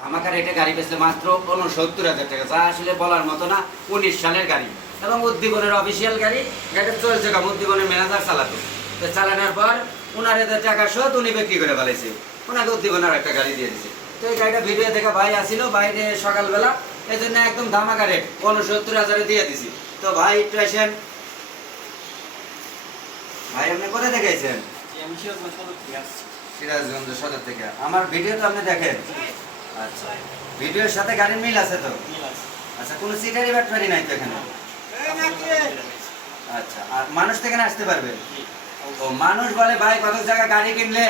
ধামাকা রেটে গাড়ি বেচলে মাত্র ৬৯,০০০ টাকা, যা আসলে বলার মতো না। ১৯ সালের গাড়ি এবং উদ্দীপনের অফিসিয়াল গাড়ি। গাড়িটা চলছে কাম, উদ্দীপনের ম্যানেজার চালাতো। তো চালানোর পর ওনার এদের টাকা শোধ উনি বিক্রি করে ফেলেছে, ওনাকে উদ্দীপনের একটা গাড়ি দিয়ে দিছে। তো এই গাড়িটা ভিডিও দেখা ভাই আসিল বাইরে সকালবেলা, এই জন্য একদম ধামাকা রেট ৬৯,০০০ দিয়ে দিছি। তো ভাই একটু আসেন। ভাই আপনি কোথায় থেকে এসেছেন? সিরাজগঞ্জ সদর থেকে। আমার ভিডিও তো আপনি দেখেন? আচ্ছা, ভিডিওর সাথে গাড়ির মিল আছে তো? আচ্ছা, কোনো সিটারি ব্যাটারি নাই তো এখানে? আচ্ছা, আর মানুষ থেকে আসতে পারবে? ও, মানুষ বলে ভাই কত জায়গায় গাড়ি কিনলে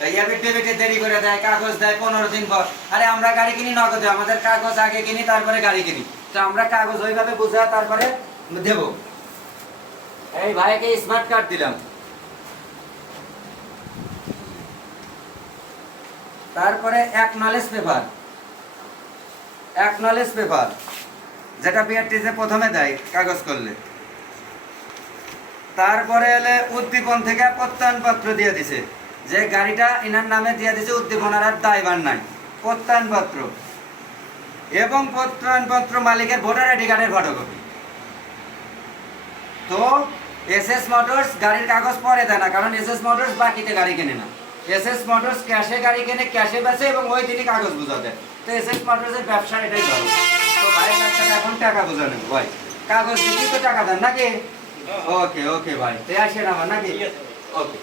ডেবিটে দেরি করে দেয়, কাগজ দেয় 15 দিন পর। আরে আমরা গাড়ি কিনি নগদে, আমাদের কাগজ আগে কিনি তারপরে গাড়ি কিনি। তো আমরা কাগজ ওইভাবে বুঝা তারপরে দেব। এই ভাইকে স্মার্ট কার্ড দিলাম, তারপরে একনলেজ পেপার যেটা বিআরটিসি প্রথমে দেয় কাগজ করলে। তারপরে এলে উদ্দীপন থেকে প্রত্যয়নপত্র দিয়ে দিছে, যে গাড়িটা ইনার নামে দিয়ে দিছে, উদ্দীপনার আর দায়ভার নাই। প্রত্যয়নপত্র এবং প্রত্যয়নপত্র মালিকের ভোটার আইডি কার্ডের ফটোকপি। তো এসএস মোটরস গাড়ির কাগজ পরে দেয় না, কারণ এসএস মোটরস বাকিতে গাড়ি কেনে না। এসএস মোটরস ক্যাশে গাড়ি কেনে, ক্যাশে বেচে এবং ওই দিনই কাগজ বুঝা দেয়। তো এসএস মোটরসের ব্যবসা এটাই ভালো। তো ভাইয়ের কাছ থেকে এখন টাকা বুঝা নেব ভাই, কাগজ দিলেই তো টাকা দেন নাকি? ওকে ওকে ভাই, তো আসেন আমার নাকি? ওকে।